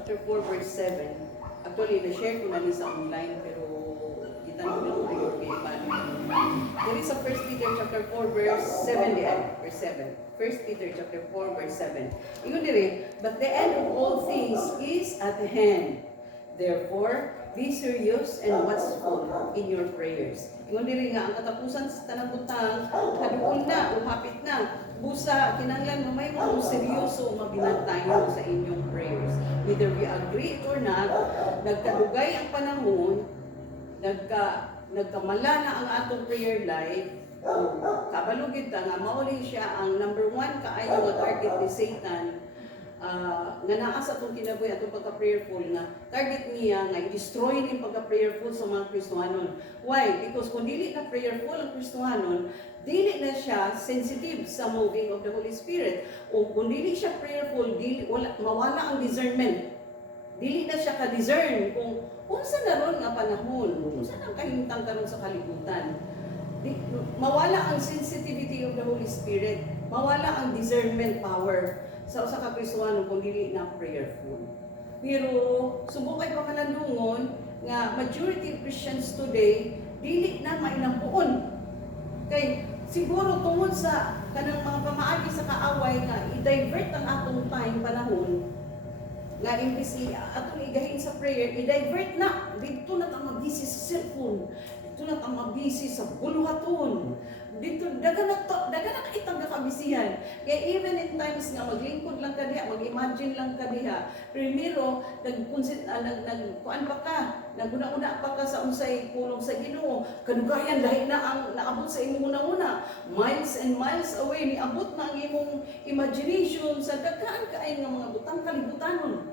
chapter 4, verse 7. Actually, na-share ko na rin sa online, pero itanong ko na ko kay Iman. There is a 1 Peter chapter 4, verse 7 diyan. Verse 7. 1 Peter chapter 4, verse 7. Ingon diri, but the end of all things is at hand. Therefore, be serious and watchful in your prayers. Ingon diri nga ang katapusan sa tanang butang, kaduol na, umapit na. Busa, kinanglan mamay mo seryoso mabinantayan sa inyong prayers. Whether we agree or not, nagkadugay ang panahon, nagkamala na ang atong prayer life, kabalugid ta nga mauli siya ang number 1 kaayo nga target ni Satan, nga naa sa itong kinabuhi atong pagka-prayerful nga target niya nga i-destroy ni pagka-prayerful sa mga Kristohanon. Why? Because kung dili na prayerful ang Kristohanon, dili na siya sensitive sa moving of the Holy Spirit. O kung dili siya prayerful, mawala ang discernment. Dili na siya ka-discern kung unsa na ron nga panahon, unsa nang kahimtang karon sa kalibutan. Mawala ang sensitivity of the Holy Spirit, mawala ang discernment power sa usa ka Kristohano kung dili na prayerful. Pero subok ay pangalandungon nga majority of Christians today dili na mainampuon. Kay siguro tungod sa kanang mga pamaagi sa kaaway nga i-divert ang atong time panahon nga imbis atong igahin sa prayer, i-divert na dito na ta mabisi sa cellphone, dito na ta mabisi sa buluhaton, dito daga na kaitang kabisihan. Kaya even in times nga maglingkod lang ka diha, mag-imagine lang ka diha, primero nagkuan pa ka, naguna-una pa ka sa unsay pulong sa Ginoo, kadugayan lahi na ang naabot sa imong una-una, miles and miles away ni abot na ang imong imagination sa daghan kaay nga mga butang kalibutanon.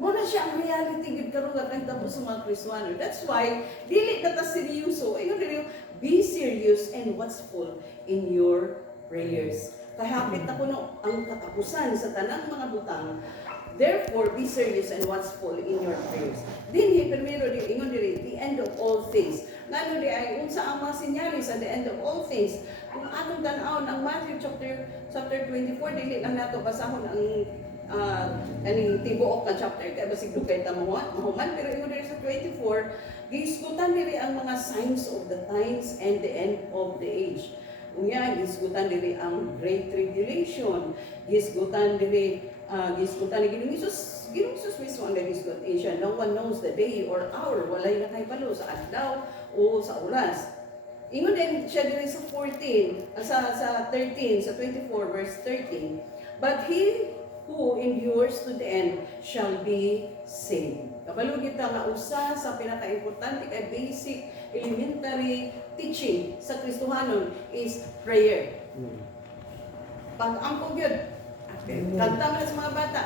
Muna siya ang reality gid karon nga kahitabo sa mga Kristohano. That's why dili na ta seryoso. Ayun dili, be serious and watchful in your prayers. Kahapit na kuno ang katapusan sa tanang mga butang. Therefore, be serious and watchful in your prayers. Dinhi primero di ingon diri, the end of all things. Ngano di ay unsa ang mga senyales at the end of all things? Kung atong tan-awon ang Matthew chapter 24, dili lang nato basahon ang kaning tibuok na chapter kay basig dugay ta mahuman, pero ingon diri sa 24 giisgutan diri ang mga signs of the times and the end of the age. Unya giisgutan diri ang great tribulation, giisgutan diri giisgutan ni Ginoong Hesus mismo ang giisgot siya. No one knows the day or hour, walay na kay balo sa adlaw o sa oras. Ingon din siya diri sa 14 sa 13 sa 24 verse 13, but he who endures to the end shall be saved. Kabalo kita nga usa sa pinaka-importante kay basic elementary teaching sa Kristohanon is prayer. Pag-angkog yun. Kanta mo na sa mga bata.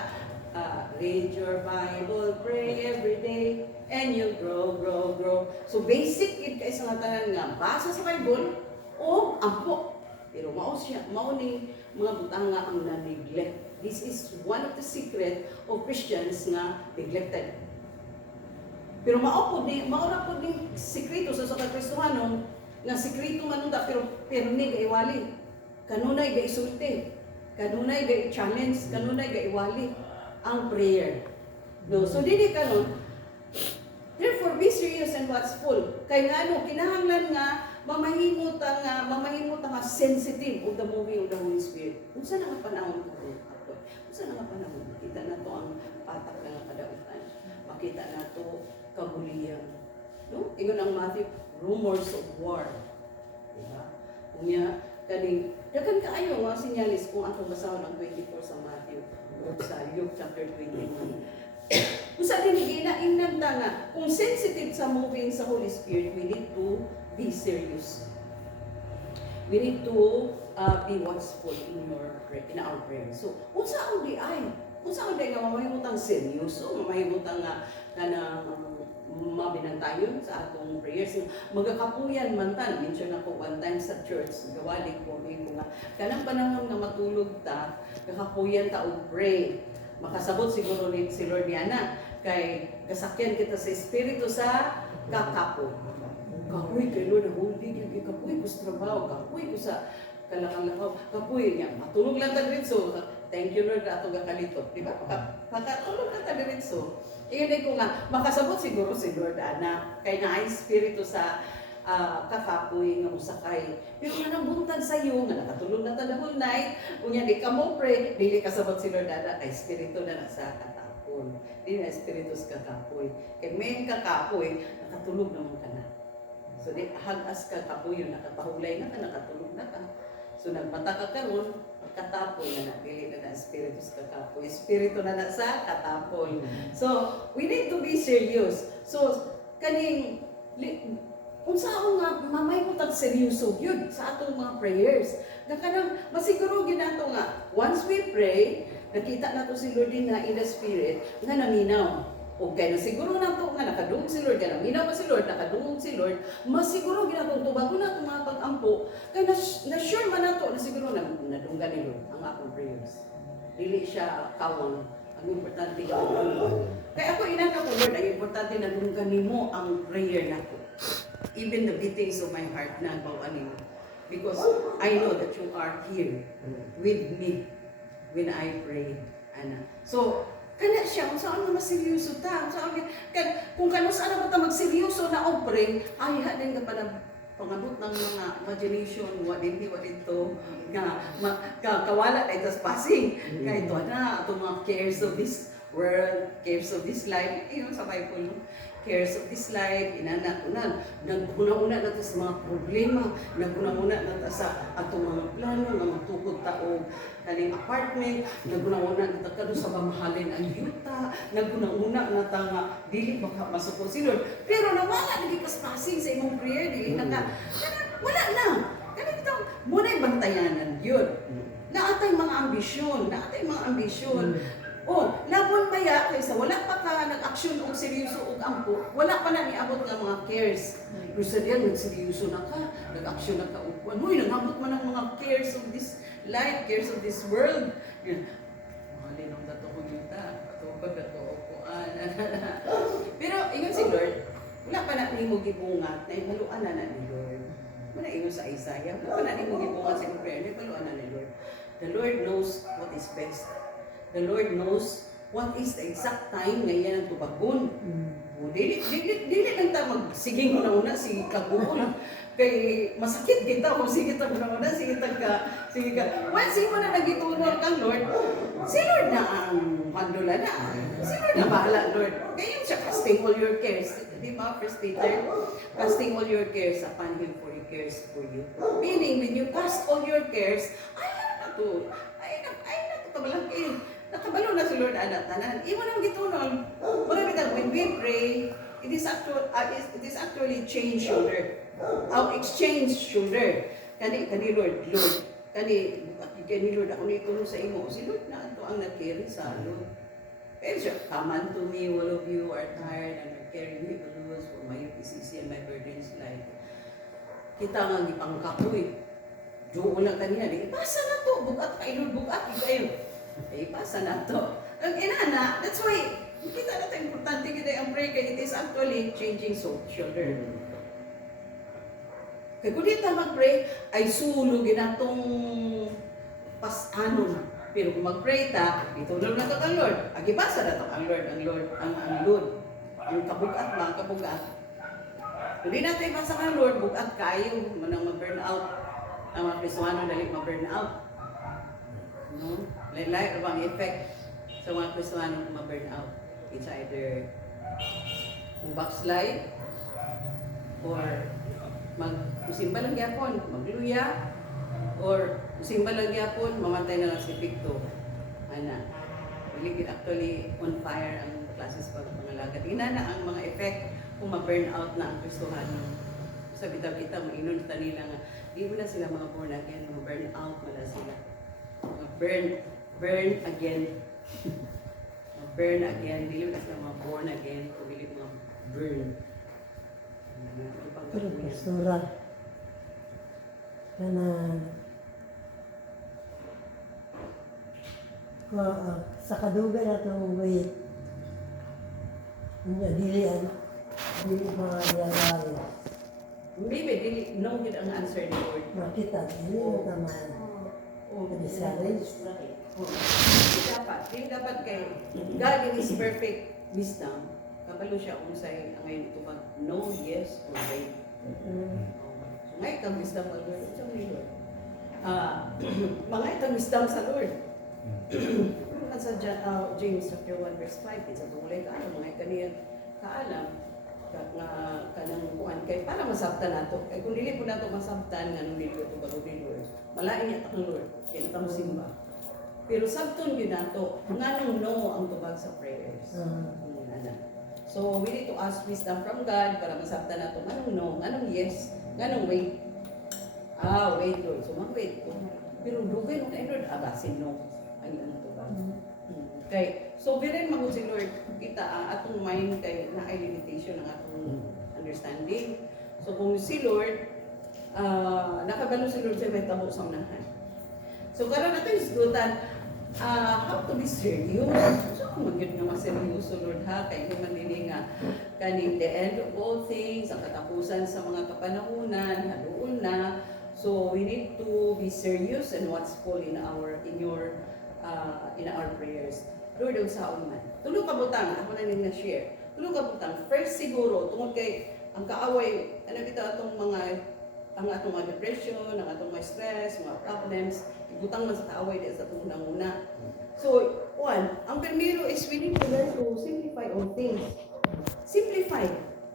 Read your Bible, pray every day, and you'll grow, grow, grow. So basic yun kay sa tanan nga basa sa Bible o ampo. Pero mao ni mga butang nga ang na-neglect. This is one of the secret of Christians nga neglected. Pero maura po ni sikreto sa Kristohanon nga sikreto man unta pero ni gaiwali. Kanunay gaisulti. Kanunay gai-challenge, kanunay gaiwali ang prayer. No, so dili kanon. Therefore, be serious and watchful. Kay ngano kinahanglan nga mamahimot nga sensitive of the moving of the Holy Spirit. Unsa na nga panahon karon? Unsa na nga panahon? Makita na to ang patak nga kadautan. Makita na to kabulian. No? Ingon ang Matthew, rumors of war. Diba? Unya kaning dagan kaayo mga sinyalis kung atong basahon ang 24 sa Matthew o sa Luke chapter 21. Usa din ginaingnan ta nga kung sensitive sa moving sa Holy Spirit, we need to be serious. We need to be watchful in our prayer. So, unsa ang di ay? Unsa ang di nga mamahimutang seryoso, mamahimutang nga kanang mabinantayon sa atong prayers. Magakapuyan man tan, mention ako one time sa church, gawali ko nga kanang panahon nga matulog ta, kakapuyan ta og pray. Makasabot siguro ni si Lord Diana kay kasakyan kita sa espiritu sa kakapoy. Kapoy kay Lord, huldi gyud kapoy ko sa trabaho, kapoy ko sa kalakaw, kapoy niya. Matulog lang ta dito. Thank you Lord ato ga kalito, di ba? Pakatulog ka ta diretso. Iyon ko nga, makasabot siguro si Lord, ana, kay na espiritu sa kakapoy nga usakay. Pero nga nabuntag sa iyo, nga nakatulog na ta the whole night, unya di ka mo pray, dili kasabot si Lord, ana, kay espiritu na sa katapon. Di na espiritu sa kakapoy. Kay may kakapoy, nakatulog naman ka na. So di hagas ka kapoy, nakapahulay na ka, nakatulog na ka. So nagmata ka karon, katapon na dili na espiritu sa kakapoy. Espiritu na sa katapon. So we need to be serious. So kaning kung saan nga mamay mo tag seryoso yun sa atong mga prayers. Kanang masiguro ginato nga once we pray, nakita na to si Lord din na in the spirit nga naminaw. O kaya na siguro na ito nga nakadungog si Lord, kaya naminaw pa si Lord, nakadungog si Lord, mas siguro ginatong tubago na itong mga pag-ampo, kaya na-sure man na ito, na siguro nadunggan ni Lord ang akong prayers. Dili siya kawang, ang importante gawin. Kaya ako inaka ko, Lord, ang importante na dunggan mo ang prayer na ko. Even the beatings of my heart na bawanin mo. Because I know that you are here with me when I pray. Ana. So, kana siya, kung saan na maseryoso ta, kung kano saan na ba magseryoso na opre, ay din ka pa na pangabot ng mga imagination, what dito, nga, kawala na itas passing, nga ito na, itong mga cares of this world, cares of this life, yun sa Bible, no? Cares of this life, inanak-unan, naguna-una na sa mga problema, naguna-una na sa atong mga plano, nga magtukod taong kaning apartment, naguna-una na kado sa mamahalin ang yuta, naguna-una na nga dili baka masukod si Lord. Pero nawala naging passing sa imong prayer, dili wala na. Kanito muna bantayanan yun. Naatay mga ambisyon, Oh, labon maya kaysa wala pa ka nag-action o seryoso o ampo, wala pa na niabot nga mga cares. Pero sa diyan, nagseryoso na ka, nag-action na ka, uy, nangabot man ang mga cares of this life, cares of this world. Yan. Mahalin ang dato ko yun ta, patupag na to, upuan. Pero, ingon si Lord, wala pa na ni mo gibungat, na imaluan na ni Lord. Wala ingon sa Isaiah, wala pa na ni mo gibungat sa prayer, na imaluan na ni Lord. The Lord knows what is best. The Lord knows what is the exact time nga yan ang tubagon. Dili lang ta magsiging una-una, sige kaguol. Kay masakit kita kung sige ta una-una, sige ka. Once mo na nagitunol kang Lord, si Lord na ang mandula na. Si Lord na bahala, Lord. Kaya siya, casting all your cares. Di ba, 1 Peter? Casting all your cares upon Him, for He cares for you. Meaning, when you cast all your cares, ay na to kabalangkin. Nakabalo na si Lord anak tanan. Iwan ang gitunol. When we pray, it is actually change shoulder. Our exchange shoulder. Kani Lord. Kani Lord, ako nitulong sa imo. Si Lord na ito ang nag-carry sa Lord. Kaya siya, come unto me, all of you are tired and are carrying heavy loads, for my yoke is easy and my burden is light. Kita nga gipangkapoy. Doon lang kanina, ipasa na to. Bugat kay Lord, bugat kayo. Ipasa na to. Ang inana, that's why, kita natin importante kita ang prayer kaya it is actually changing shoulder. Kaya kung dito mag-pray, ay sulugin na itong pasanon. Pero kung mag-pray ta, itulog na ito kang Lord. Agibasa na ito ang Lord. Ang kabugat, mga kabugat. Kung di natin ipasa kang Lord, bugat kayo, manang mag-burn out. Ang mga Kristuano dali ma-burn out. No? Lahat ang effect sa mga Kristuano ma-burn out. It's either backslide or mag-usimba lang yapon, magluya, or usimba lang yapon, mamatay na lang si Victo. Ana, really actually on fire ang classes pag pangalagat. Ina na ang mga effect kung ma-burn out na ang Kristuhano. Sa bitaw kita, mainon kita nila nga, di mo na sila mga born again, mga burn out wala sila. Mga burn again. Burn again, dili na sila mga born again, o dili mga burn. Pero pastora, sa kaduga na itong wait, dili mga niyagari. Maybe, no yun ang answer ni Lord. Makita, dili mo naman. Oh, discourage. Oh, Dili dapat kay God in His perfect wisdom. Kabalo siya kung sa'yo ngayon ito ba, no, yes, or wait. So, ngayon kang wisdom sa Lord. Sa Lord. Mga itong wisdom sa Lord. At sa James chapter 1 verse 5, it's a tungulay ka alam, mga kaniya kaalam, nga kanang kuan kay para masabtan nato. Kay kung dili po nato masabtan nga nung dili ito bago Lord, malain niya ang Lord, kaya natang simba. Pero sabton gyud nato, nganong no ang tubag sa prayers. So we need to ask wisdom from God para masabtan nato nganong no, nganong yes, nganong wait. Wait Lord. So mag-wait ko. Pero dugay no kay Lord abasin no. Ay ano to ba? Kay so very magud si Lord kita atong mind kay naay limitation ang atong understanding. So kung si Lord nakabalo si Lord sa may tabo sa unahan. So karon nato isgutan how to be serious. So magyud nga maseryoso Lord ha kay di man dili nga kaning the end of all things ang katapusan sa mga kapanahunan haduol na. So we need to be serious and watchful in our prayers. Lord, ang saon man. Tulo ka butang, ako na nila share. Tulo ka butang. First siguro, tungod kay ang kaaway, ano kita atong ang atong mga depression, ang atong mga stress, mga problems, ibutang man sa kaaway dahil sa itong unang-una. So, ang primero is we need to learn to simplify all things. Simplify.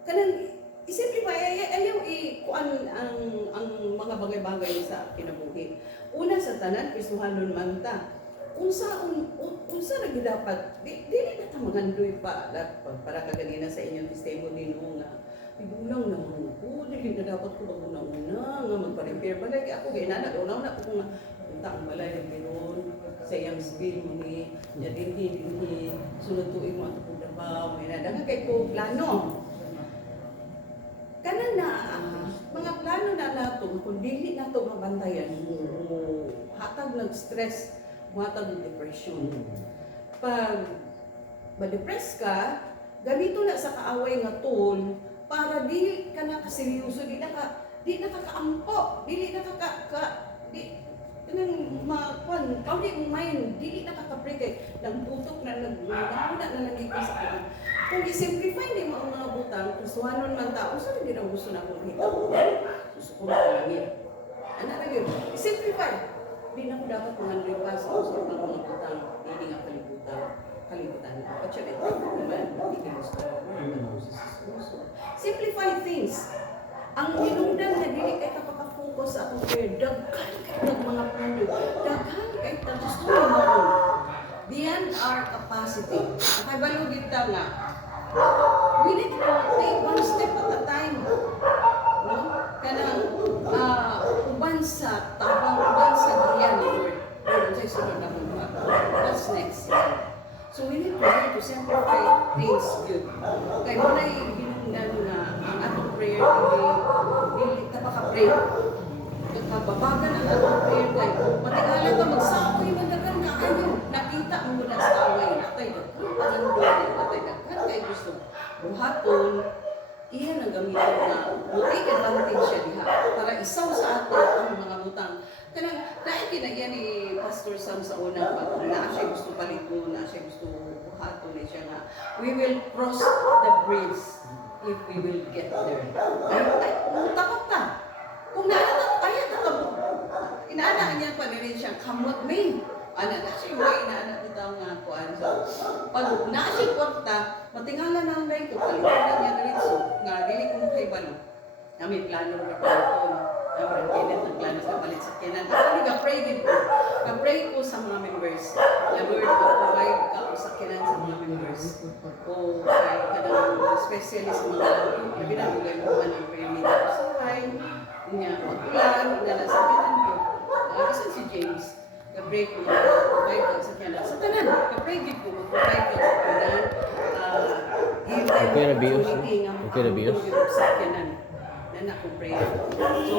Kanang i-simplify, ayaw kuan ang mga bagay-bagay sa kinabuhi. Una sa tanan, isuhanon man ta. Unsa ra gyud dapat dili na ta magandoy pa para kaganina sa inyong testimony no nga bigulang naman ko dili na dapat ko maguna-una nga magpa-repair balay kay ako gay nana una ko nga punta ang balay ng meron sa iyang spill mo ni nya dinhi sulod tuig mo ato pud dabaw may nadaga kay ko plano kanan na mga plano na nato kung dili nato mabantayan mo hatag ng stress matag ng depression. Pag ma-depress ka, gamito na sa kaaway nga tool para dili ka na kaseryoso, di na kakaampo, dili na kanang makuan, kauli mong mind, dili na kakapre kay nagputok na nalagay ka sa kuan. Kung i-simplify di mo ang mga butang, kusuhanon man tao, saan hindi na gusto na akong makita? Gusto ko malangit. Ano na yun? I-simplify. Hindi na ko dapat mangandoy pa sa usap ng mga butang, hindi nga kalibutan. But siya ito, naman, hindi gusto. Simplify things. Ang hinungdan na dili kay kapaka-focus sa atong prayer, daghan kay mga plano, daghan kay gusto mo. Beyond our capacity. Nakabalo kita nga, we need to take one step at a time. No? Kanang uban sa tabang, uban sa diyan ni Lord. Lord, sa sunod na mga. What's next? So we need to learn to simplify things good. Kaya mo na hinungdan nga ang atong prayer dili tapaka-pray. Kababagan ang atong prayer kay matingala ka magsakoy mandagan nga ayo nakita mo mula sa away natay daghan natay daghan kay gusto buhaton iyan ang gamiton na take advantage siya diha para isaw sa ato ang mga butang. Kanang naikinagiya ni Pastor Sam sa una pag na siya gusto paliton, na siya gusto buhaton ni siya nga we will cross the bridge if we will get there. Ay, takot ta. Kung inaanaan niya pa rin siya, come with me. Ana na siya yung inaanaan ito ang kuhaan. So, pag naasya kwarta, matingala na ang dahil ito, palitan niya diretso, nga dili kong kay balo. Na may plano na paliton, na pagkilit ng plano sa palit sa kinan. Ako nag-pray din ko. Nag-pray ko sa mga members. Na Lord, provide ka ko sa kinan sa mga members. O kay kadang specialist mga labi na bugay mo man ang prayer meeting ko sa bahay. Niya, mag-ulan, nalasakinan ko. Kasi si James, ka-pray ko, mag-provide ka sa kinan. Sa tanan, ka-pray din ko, mag-provide ka sa kinan. Okay na bios? Okay na bios? Sa kinan. Na akong prayer. So,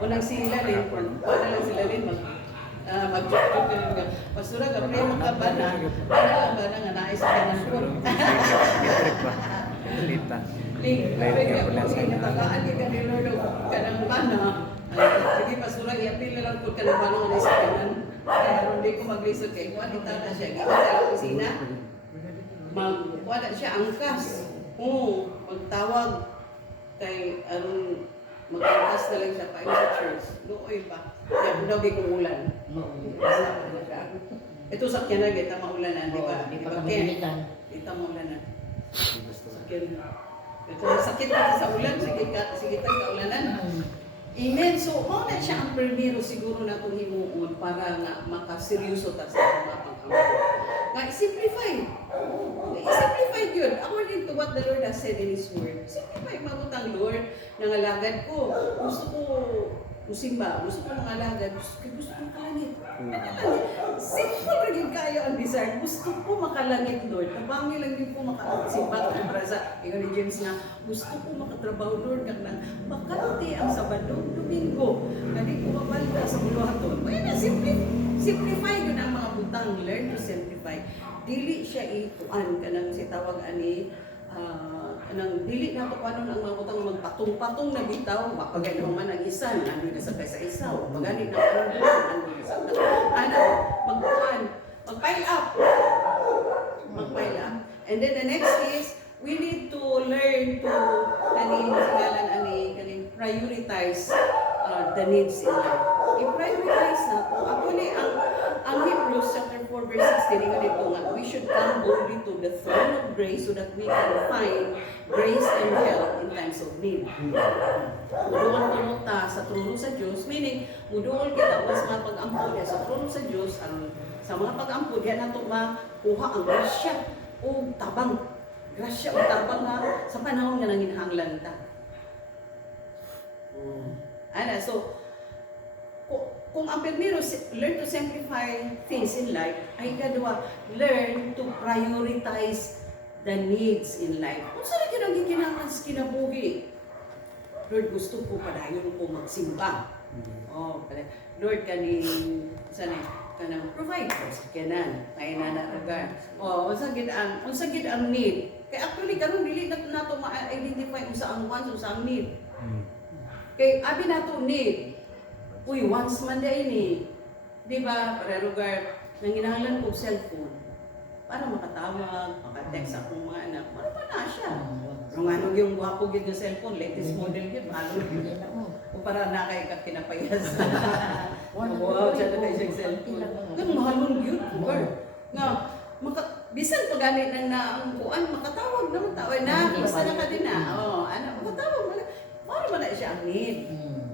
unang sila rin, paano lang sila rin mag-joke ka rin. Pasura, ka-pray mo ka ba na? Ano ba na nga nais ka na po? Lita. Ling, ka-pray ka po. Natakaan ka ni Lord ka ng mana. Sige, pasura, i-appeal na lang po ka ng mana nga nais ka Kaya hindi ko maglisod kay kuha dito na siya. Gita sa opisina. Kuha na siya angkas. Magtawag kay aron mag-angkas na lang siya pa sa church. Luoy pa. Kaya kung daw kumulan. Basta pa na siya. Ito sakyan na, kita maulanan, di ba? Di Di pa ba, kami Ken? bilitan. Kita maulanan. Sakyan na. Ito, sakit ka sa ulan, sige tayo kaulanan. Amen. So, mao na siya ang primero siguro na itong himuon para nga makaseryoso ta sa mga pag-ampo. Nga, simplify. Simplify yun. According to what the Lord has said in His Word. Simplify, magutang Lord, nangalagad ko. Gusto ko musimba, gusto ko nangalagad, gusto ko makalangit. Simple rin kayo ang desire. Gusto ko makalangit, Lord. Nabangi lang din po makasimba. Para sa, ikaw ni James na, gusto ko makatrabaho, Lord, kag nang makante ang Sabado, Domingo. Hindi ko mabalda sa buluhaton. Kaya na, simplify yun ang mga butang. Learn to simplify. Dili siya ituan ka nang si tawag ani, nang dili na ito paano ang mga butang magpatong-patong na bitaw, mapagay naman ang isa, nandun na sa isaw, maganit na anong buwan, nandun na sa mag-pile up. Mag-pile up. And then the next is, we need to learn to prioritize the needs in life. I-prioritize na po. Actually, ang Hebrews chapter 4 verse 16, nga dito nga, we should come boldly to the throne of grace so that we can find grace and help in times of need. Muduol ko ta sa trono sa Diyos, meaning, muduol kita sa mga pag-ampo niya sa trono sa Diyos, sa mga pag-ampo niya na ito makuha ang grasya o tabang. Grasya o tabang nga sa panahon nga nanginhanglan ta. So, kung ang primero, learn to simplify things in life, ay kadwa, learn to prioritize the needs in life. Kung saan ka nang gikinahanglan sa kinabuhi? Lord, gusto ko padayon ko magsimba. Lord, kanang provide for sa kanan. Kaya nanaragan. Unsa gid ang need. Kaya actually, karon dili na nato ma-identify kung saan wants, kung saan need. Kay abi nato need. Uy, once man day ni. Di ba? Para lugar nanginahanglan ko cellphone. Para makatawag, makatext akong mga anak. Para pa na siya. Pero nga nung yung wapo gid nga cellphone, latest model gid, malo gid. O para na kay ka kinapayas. Wow, siya na kayo siyang cellphone. Nga mahalon yun, nga bisan pa ganit nang naangkuan, makatawag naman tao. Na, basta na ka din na. Anak, makatawag. Para ba na siya ang need?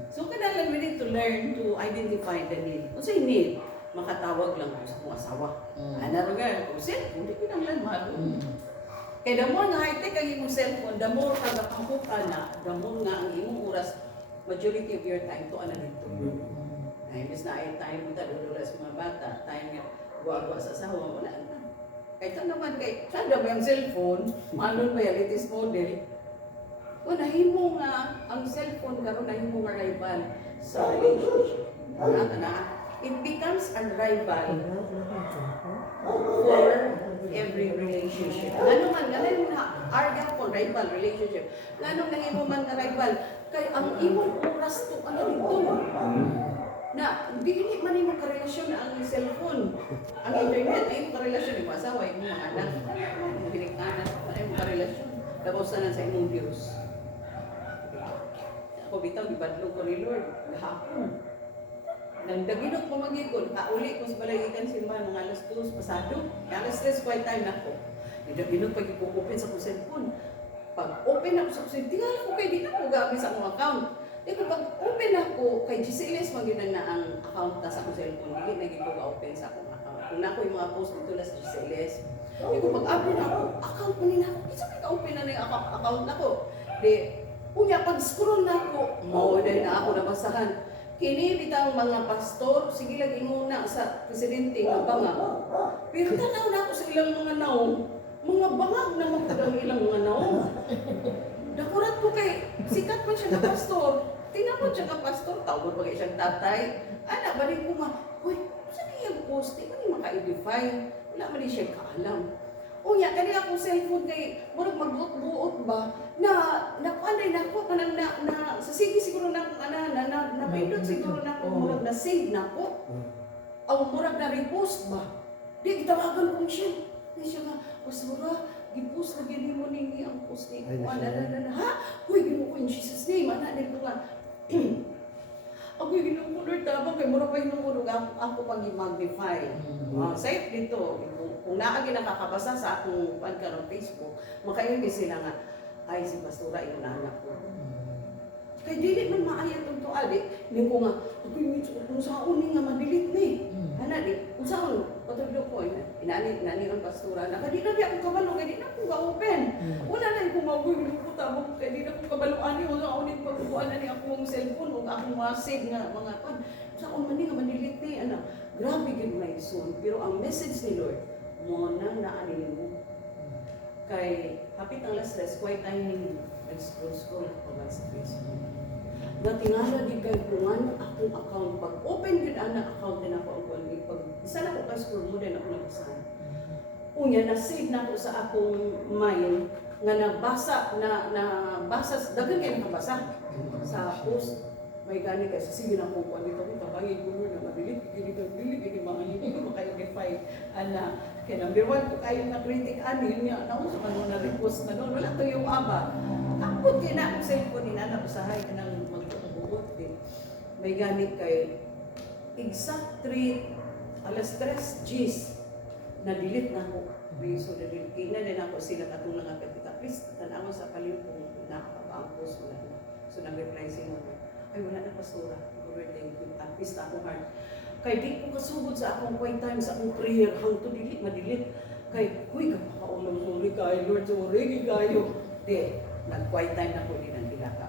So, kailangan we need to learn to identify the need. Kung sa'yo need, makatawag lang ko sa kong asawa. Anarogan, kung cellphone, hindi ko lang lang mahalo. Kaya the more nga high-tech ang imong cellphone, the more pag-akampo ka na, the more nga ang imong oras, majority of your time to ano dito. Imbes na ay time mo talulula sa mga bata, time nga guwa-guwa sa asawa, wala na. Kahit naman, saan ba yung cellphone, manon ba yung latest model, o nahimo nga ang cellphone karon nahimo nga rival sa relationship. It becomes a rival for every relationship. Ngano man arga po rival relationship. Ngano nahimo man nga rival kay ang imong oras to ano dito. Na dili man nimo karelasyon ang cellphone. Ang internet ay karelasyon ni asawa, imong mga anak, imong binikanan, ay mo karelasyon. Tapos na sa imong Dios. Ako bitaw, gibadlo ko ni Lord, gahapon. Nang daginok mo magigod, kauli ko sa balagikan simbahan, mga alas 2 pasado. Alas 3, quiet time na ko. Daginok pag ipo-open sa kong cellphone. Pag open ako sa cellphone, tingala ko kay di na ko gamit sa akong account. Pag open ako, kay GCLS maginan na ang account na sa akong cellphone, hindi na gito ga-open sa akong account. Kung na ko yung mga post dito na sa GCLS, pag-open ako, account mo nila ako, isa may ka-open na yung account na ko. Kunya, pag-scroll na ako, dahil na ako nabasahan. Kini bitang mga pastor, sige lagi muna sa presidente nga bangag. Pero tanaw na ako sa ilang mga naong, mga bangag na magkadang ilang mga naong. Dakurat ko kay, sikat man siya na pastor. Tinapon siya ka pastor, tawag pa kayo siyang tatay. Anak, balik ko uy, saan niya post? Di ba niya maka-edify? Wala man din siya kaalam. Unya, kani akong cellphone kay murag magbuot-buot ba na nakuanay nako kanang na sa sige siguro na pindot siguro na ko murag na save nako. ang murag na repost ba? Di, gitawagan ko siya. Di siya nga, Pastora, gipost na gini mo ningi ang post ni Ay, Juan. nasa- Ha? Uy, ginuko in Jesus' name. Ana, din ko nga. Ako yung ginukulor tabang kay mura pa hinukulog ako pag i-magnify. Safe dito. Kung naagi nakakabasa sa akong pagkaroon Facebook, makaibig sila nga, ay si Pastora, yung anak ko. Kaya dili man maayat ang tuali. Hindi ko nga, ako yung kung saan uning nga madilit ni. Hana di, kung saan, patulog ko, inani ang Pastora, na kadi na di akong kabalo, kadi na akong ka-open. Wala na yung kumagoy, minukutabang, kadi na akong kabalo, ani, kung saan uning pagkukuan na ni akong cellphone, o akong masig nga mga pan. Sa akong mani nga madilit ni, anak, grabe gid my son. Pero ang message ni Lord, mo nang naanin mo. Kay, hapit ang last rest, quite time ni nag-scroll ako ba sa Facebook. Natingala di kay kungan akong account. Pag open din ana account din ako ang kuan. Pag isa na ko ka scroll mo din ako nabasahan. Unya na-save na ko sa akong mind nga nabasa dagan kay nakabasa sa post. May gani kay sige na ko kuan dito ko tabangin ko na madilit gini mga hindi ko maka-identify ana kay number 1 ko kayo na critic ani niya nauso man na repost na no wala to yung aba. Ako kay na akong cellphone ni nana usahay kanang magbuot din. May gani kay exact 3:03 G's na delete na ko. So delete na din ako sila katong nangapit please tan-aw sa kaliw kung nakapabang post wala na. So nag-reply sila ay wala na Pastora. Lord, thank you. At least ako heart. Kay di ko kasugod sa akong quiet time sa akong prayer hangtod dili madilit. Kay huy kapakaulong sorry kay Lord sorry kayo. Di nag-quiet time na ko din ang dilaka.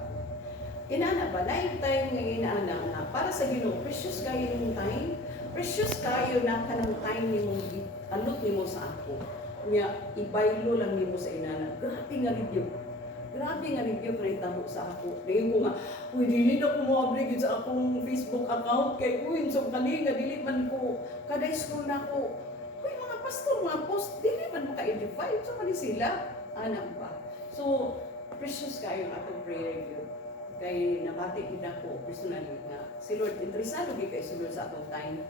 Inaana ba na time nga inaana na para sa Ginoo precious kayo yung time. Precious kayo na kanang time nimo alot nimo sa ako. Nya ibaylo lang nimo sa inana. Grabe nga review. Grabe nga review na itamo sa ako. Dahil ko nga, uy, dili na ko mo-upgrade sa akong Facebook account. Kay, uy, so kani nga, dili man ko, kada scroll na ko. Uy, mga pastor, mga post, dili man maka-edify. So, mali sila. Anak ba? So, precious kayo ang atong prayer review. Kay, nabati din ako personally nga, si Lord, interesado din kay si Lord sa atong time.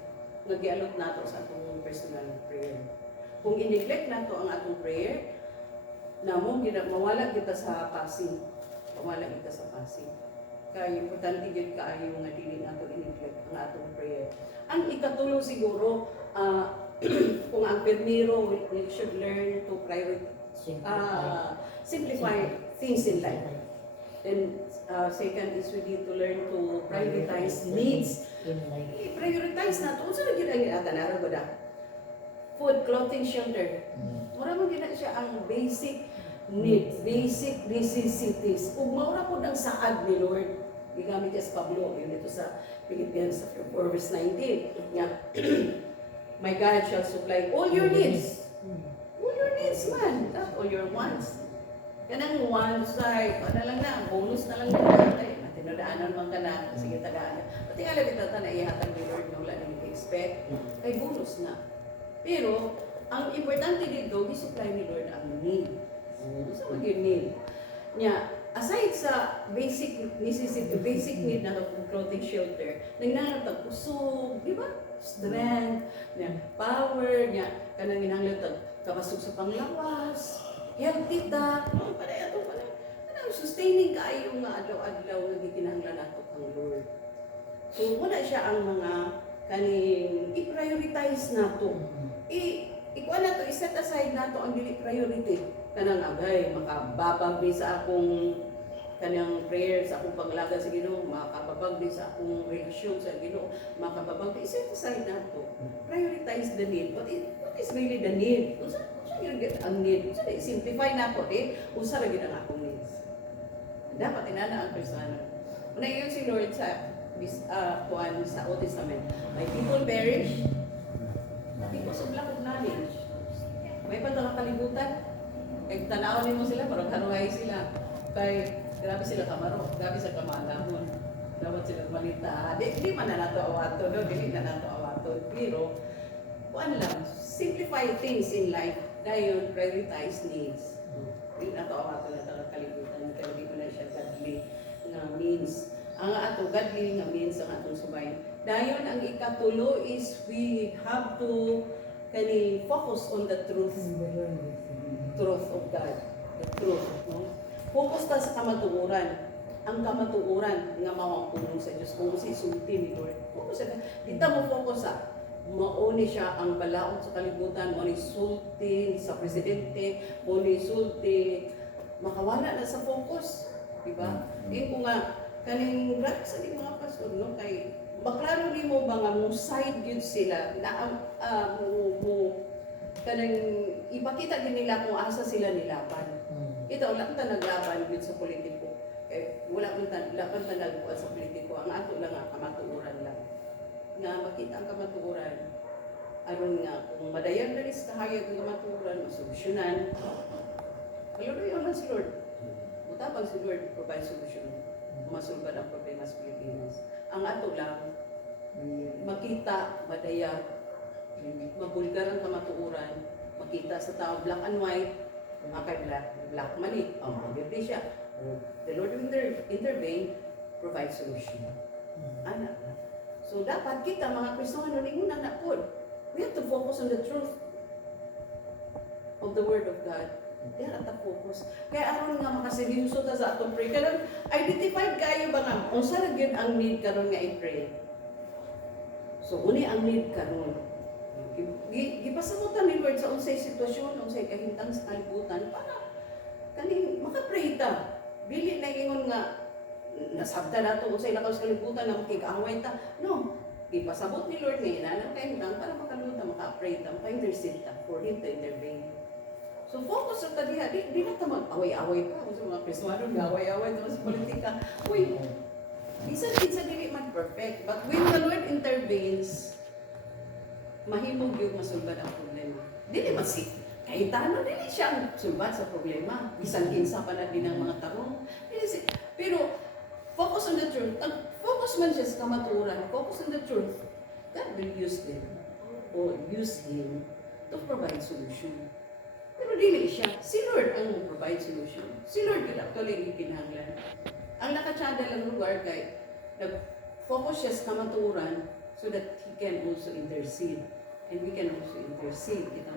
Nag-ialot nato sa atong personal prayer. Kung i-neglect nato ang atong prayer, namo mawala kita sa passing. Mawala kita sa passing. Kaya importante gyud kaayo nga dili nato i-neglect ang atong prayer. Ang ikatulo siguro kung ang permiro we should learn to simplify things in life. Then second is we need to learn to prioritize needs. I-prioritize nato unsa na gyud ang atanara ba? Food, clothing, shelter. Mura mo gina siya ang basic needs, basic necessities. Kung maura po ang saad ni Lord, gigamit niya sa Pablo, yun ito sa Philippians 4 verse 19. Nga, my God shall supply all your needs. All your needs man, not all your wants. Kanang wants ay, ano lang na, bonus na lang na ay, tinodaanan man ka na, sige tagaan. Pati alam kita na ihatag ni Lord na wala nang expect, ay bonus na. Pero, ang importante dito, gisupply ni Lord ang need. Sa maging need. Nya, aside sa basic necessity, basic need na itong clothing shelter, nagnanap ang kusog, di ba? Strength, power, kanang ginanglan kapasok sa panglawas, healthy ta, panay ato, kanang sustaining kaayo nga adlaw-adlaw na gikinahanglan nato ang Lord. So, wala siya ang mga kaning i-prioritize nato. Ikuan nato, i-set aside nato ang dili priority. Kanang agay, makababag din sa akong kanang prayer, sa akong paglaga sa Ginoo, makababag din sa akong relasyon sa Ginoo, makababag din, i-set aside nato. Prioritize the need. What is really the need? Unsa gyud ang need? Unsa simplify nato unsa ra gyud ang akong needs. Dapat inana ang Kristiyano. Una yun si Lord sa kuan sa Old Testament. My people perish because of lack of knowledge. May pagkakalibutan. Kaya tanawin mo sila, parang haruhay sila. Kaya grabe sila kamaro, grabe sa kamaalamon. Dapat sila malita. Di man na nato awato, no? Dili na nato awato. Pero, kuan lang, simplify things in life. Dahil prioritize needs. Dili nato awato na ito kalibutan. Kaya di ko na siya godly nga means. Ang ato godly nga means ang atong subay. Dayon ang ikatulo is we have to kani focus on the truth of God. The truth, no? Focus ta sa kamatuoran. Ang kamatuoran nga mao ang puno sa Dios kung si sulti ni Lord. Focus sa kita mo focus sa mauni siya ang balaod sa kalibutan, mauni sulti sa presidente, mauni sulti makawala na sa focus, di ba? Ko nga kaning black sa di mga pastor no kay maklaro nimo ba nga mo side yun sila na mo kanang ipakita din nila kung asa sila nilaban. Ito lang ta naglaban yun sa politiko. Wala man ta nagkuan sa politiko. Ang ato lang nga kamatuoran lang. Nga makita ang kamatuoran aron nga kung madayon dali sa kahayag ng kamatuoran masolusyonan. Kaluloy lang si Lord. Mutabang si Lord provide solution. Masulbad ang problema sa Pilipinas. Ang ato lang makita, madaya, mabulgar ang kamatuoran, makita sa tao black and white, kay black money, maganda siya. The Lord will intervene, provide solution. Anak. So dapat kita mga Kristiyano ningunan na po. We have to focus on the truth of the Word of God. There at the focus. Kaya aron nga makaseryoso ta sa atong pray. Kaya identified kayo ba nga unsa ra gyud ang need karon nga i-pray. So uni ang need karon. Gipasamutan ni Lord sa unsay sitwasyon, unsay kahintang sa kalibutan para kaning maka-pray ta. Dili na ingon nga nasabta nato unsay lakaw sa kalibutan na makig-away ta. No. Ipasabot ni Lord ngayon na kahintang para makaluta, maka-pray ta, maka-intercede ta for Him to intervene. So focus sa tadiha, di na ta mag-away-away pa. Kasi mga Kristiyano, away-away naman sa politika. Uy, isa dili man perfect. But when the Lord intervenes, mahimog yung masulbad ang problema. Dili masik. Kahit ano, dili siyang sulbad sa problema. Bisan kinsa pa na din ang mga tarong. Pero, focus on the truth. Focus man siya sa kamatuoran. Focus on the truth. God will use them or use Him to provide solution. Pero dili siya. Si Lord ang provide solution. Si Lord gila actually ikinahanglan. Ang nakatsada lang lugar kay nag-focus siya sa kamatuoran so that He can also intercede. And we can also intercede. Kita